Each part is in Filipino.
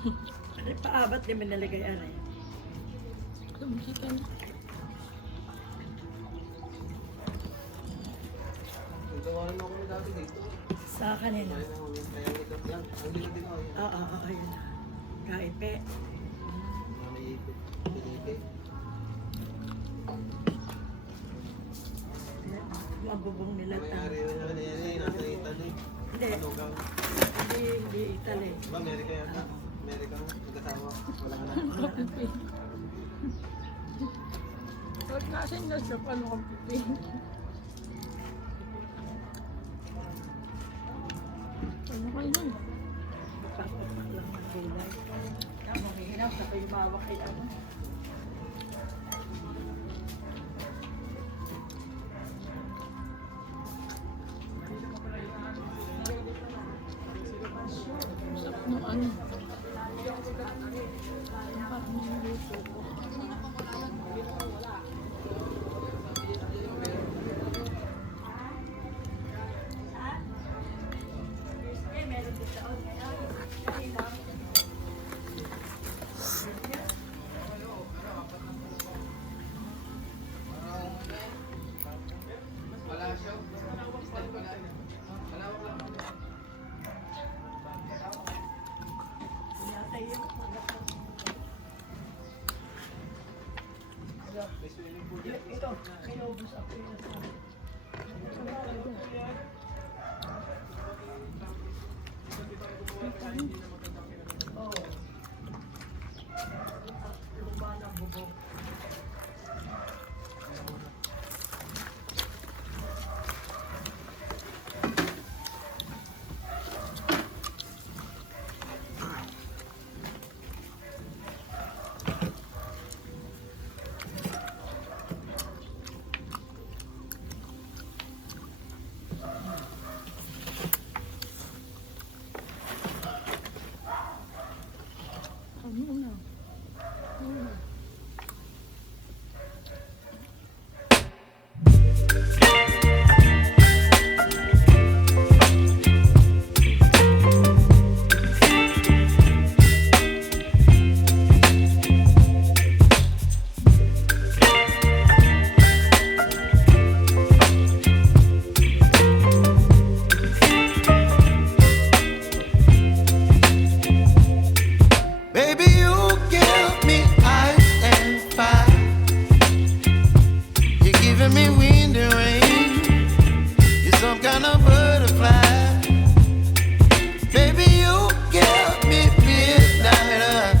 Ay, paabat din nalagay aray. Chicken. Sa kanila. Oo, yun. Kaipe. Mabubong nila. Hindi Italy. Amerika yan. Amerika, nagkasama. Wala na. Huwag nasin na siya paano kang pipi. Ano kayo nun? Papapak lang ng gulay. Tama, may hinap sa kayo mawak kay ano. Sarap ng ano. Sarap ng luto ko. Ito, kinubos ako yun. Oo. Luma ng bubog. Ano na? Baby, you give me ice and fire. You're giving me wind and rain. You're some kind of butterfly. Baby, you give me midnight.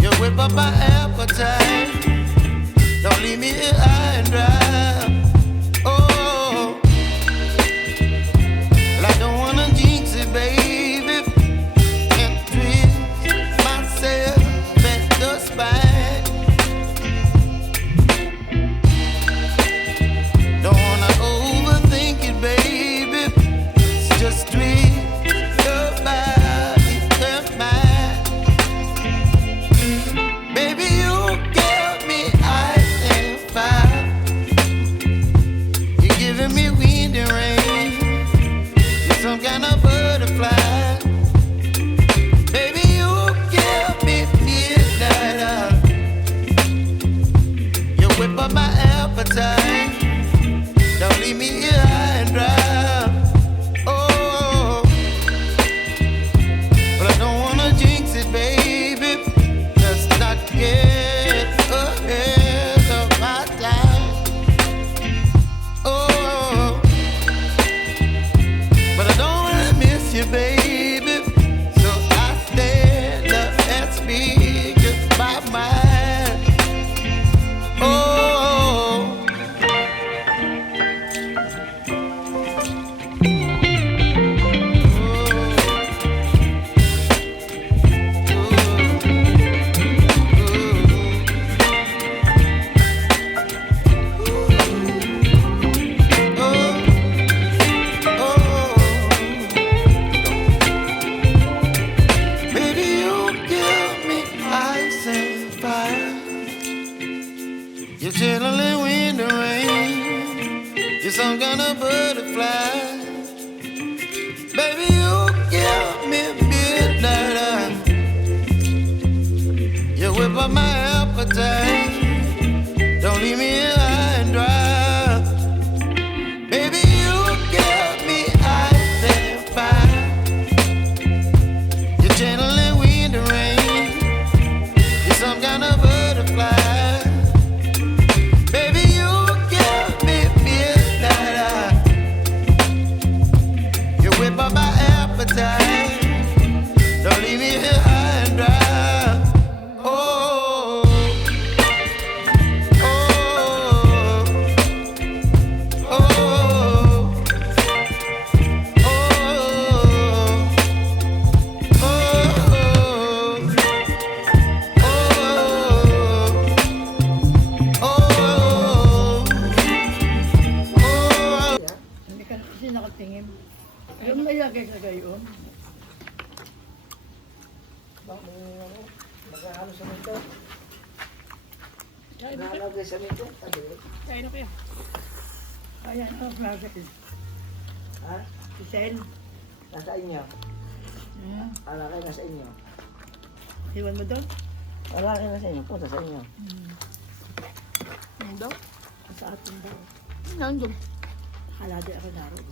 You whip up my appetite. Don't leave me here high and dry. Oh, well, I don't wanna jinx it, baby. Some kind of butterfly. Baby, you give me midnight. You whip up my appetite. Don't leave me here high and dry. Oh, but I don't wanna jinx it, baby. Let's not get ahead of my time. Oh, but I don't wanna miss you, baby. So I stand up and speak my mind. Oh, you're chilling in the rain. You're some kind of butterfly. Baby, you give me midnight. appetite. Don't leave me here high and dry. Baby, you get me ice and fire. You're gentle and wind and rain. You're some kind of butterfly. Baby, you give me midnight. You whip up my appetite. Don't leave me here high and dry. Oh, oh, oh, oh, Hindi ka kasi nakatingin. Yung nalagay ka gayon. Mag-ano sa nito? Kain na kayo. Nalagay sa nito? Tabi. Kain na kayo. Ayan, ang klase. Ha? Si Sen. Nasa inyo? Ala kayo nasa inyo? Iwan mo doon? Wala kayo nasa inyo? Punta sa inyo. Ano daw? Sa atin daw. Nandun. Haladi ako naroon.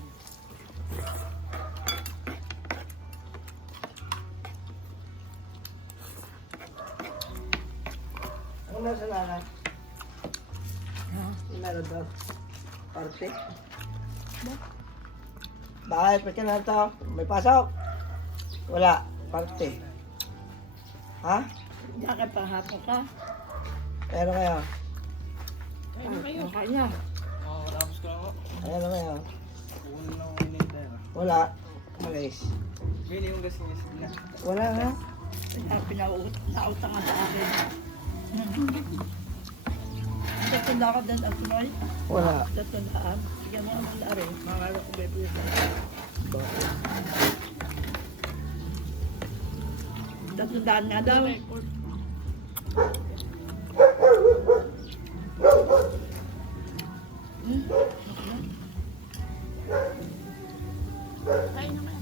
Ano nasa lana? Inalo daw? Parte? Bakit? Ba't ka na ito? May pasok? Wala. Parte. Ha? Diyan ka panghapon ka. Pero kayo? Kain na kayo. Ang kanya. Ayan na kayo? Wala. Malis. Wala nga. Pinautang ka sa akin. Tatanda ka din at tuloy. Wala. Tatandaan. Sige mo ang lari. Makakala ko bebo yun. Tatandaan nga daw. Record. Kain na kayo.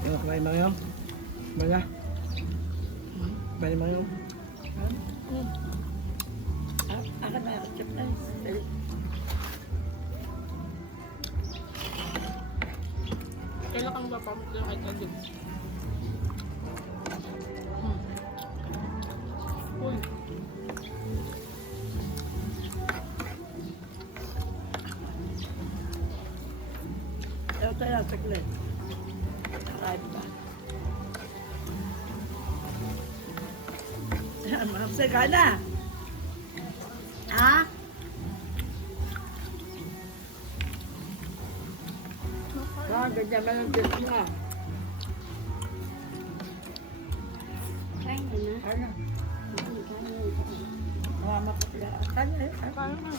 Ano kumain mo ngayon? Baga? Kumain mo ngayon? Akan na ako na. Kailan kang mapamit lang kahit nandun. Uy. Ayaw tayo, saglit. Kain ba? Mahapsay ka na. Ha? Ganyan man ang Diyos mo. Kain na na. Ano? Mama ko pala. Kanya eh. Kain na.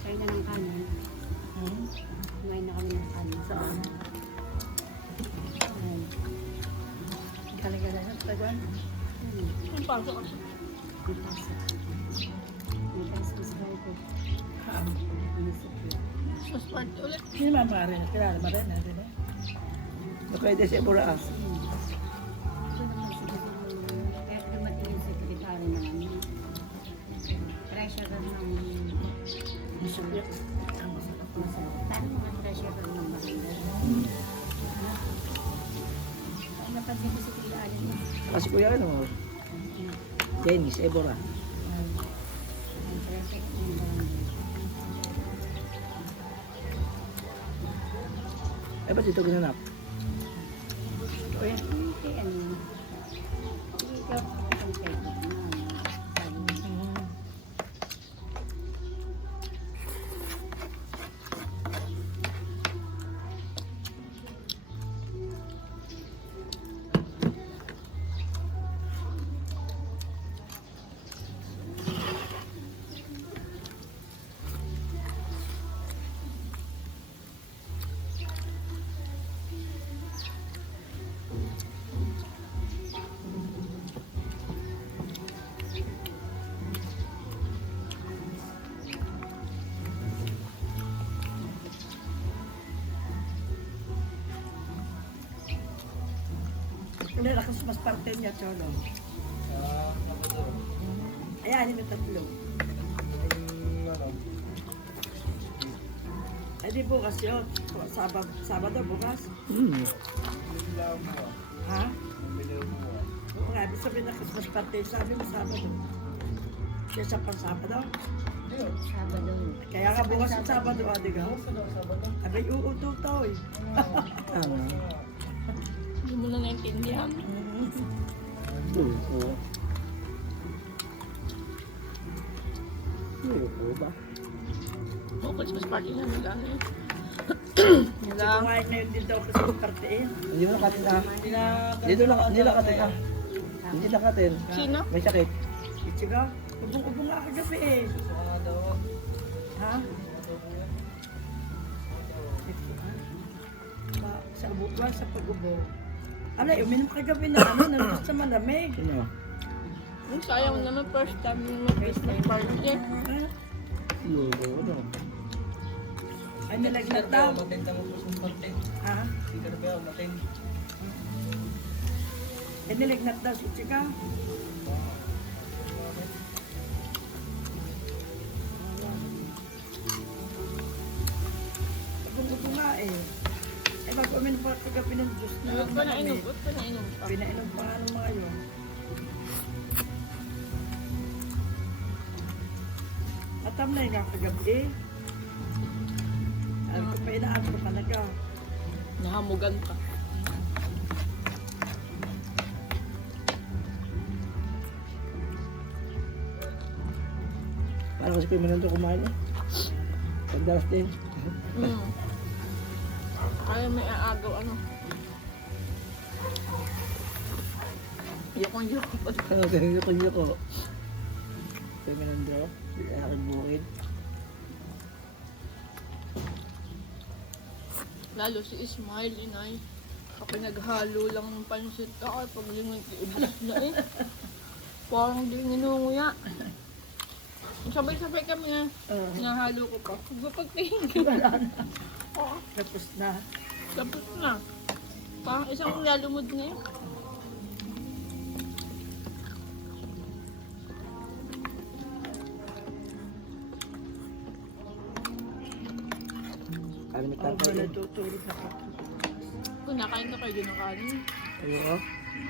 Kain na ng kanin. Kumain na kami ng kanin. Saan? Galing ka na yung tagan. Ang pasok ako. May paspas daw ko. Suspend ulit. Hindi naman maaari na. Kilala mo rin. Di ba? Pwede sa Ibura. Ito naman siguro. Kaya dumating yung sekretary namin. Treasurer ng Masubyak. Tano mga treasurer ng barangay. Ay, napansin ko si Kuya Alin na. Kasi kuya ano? Dennis, Ibura. Ang prefect ng barangay. Eh, ba't dito ginanap? Kuya. Hindi, ano. Hindi ka ang prefect na. nila Christmas party niya, Cholo. Ayan, yung tatlo. Ay, di bukas yun. Sabado bukas. Ha? Oo nga, ibig sabihin na Christmas party, sabi mo Sabado. Kaya sa pang-Sabado. Sabado. Kaya nga bukas yung Sabado, di ka? Abay, uuto to eh. Tama. Hindi mo na naintindihan. Lupo. Lupo ba? O, Christmas party na nila. Nila. Kumain ngayon din daw Christmas party eh. Hindi mo nakatin ah. Dito na, hindi nakatin ah. Hindi nakatin. Sino? May sakit. Ichiga, ubong-ubong nga kagabi eh. Ha? Sa ubo, sa pag-ubo. Alay, uminom kagabi na nandun sa malamig. Sino? Ang sayang naman first time yung Christmas party. Lupo. Ano? Ay, nilagnat daw. Ha? Ay, nilagnat daw si Chika. Pag-ubo nga eh. Ay, mag-uminom pa kagabi ng juice na. Huwag pa nainom. Huwag pa nainom. Pinainom pa nga ng mga yun. Matamlay nga kagabi. Alam ko pa inaan ko talaga. Nahamugan ka. Parang kasi kayo manunto kumain eh. Pagdalas din. Kaya may aagaw ano. Yukong pa. Ano kayo ko. Kayo manunto. Hindi na aking bukid. Lalo si Ismail, inay. Kapag naghalo lang ng pansit ka, ay pag lingon, iubos na eh. Parang di ninunguya. Sabay-sabay kami na. Nahalo ko pa. Pagpagtingin ko. Wala na. Tapos na. Tapos na. Parang isang lalumod na yun. Kami may Ako tatay na din. tutulog na ka. Kung nakain na kayo din ng kanin. Oo.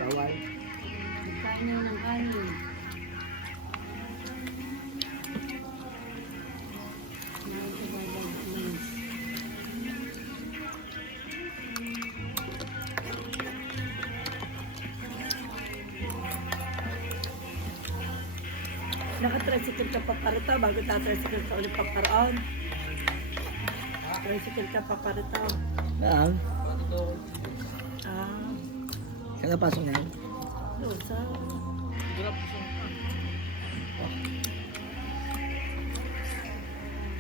Bawal. Kain na ng kanin. Naka-tricycle ka paparito bago ta-tricycle sa ulit paparoon. Tricycle ka paparito. Saan? Ah, Saan napasok na yan? doon sa... Grab siya.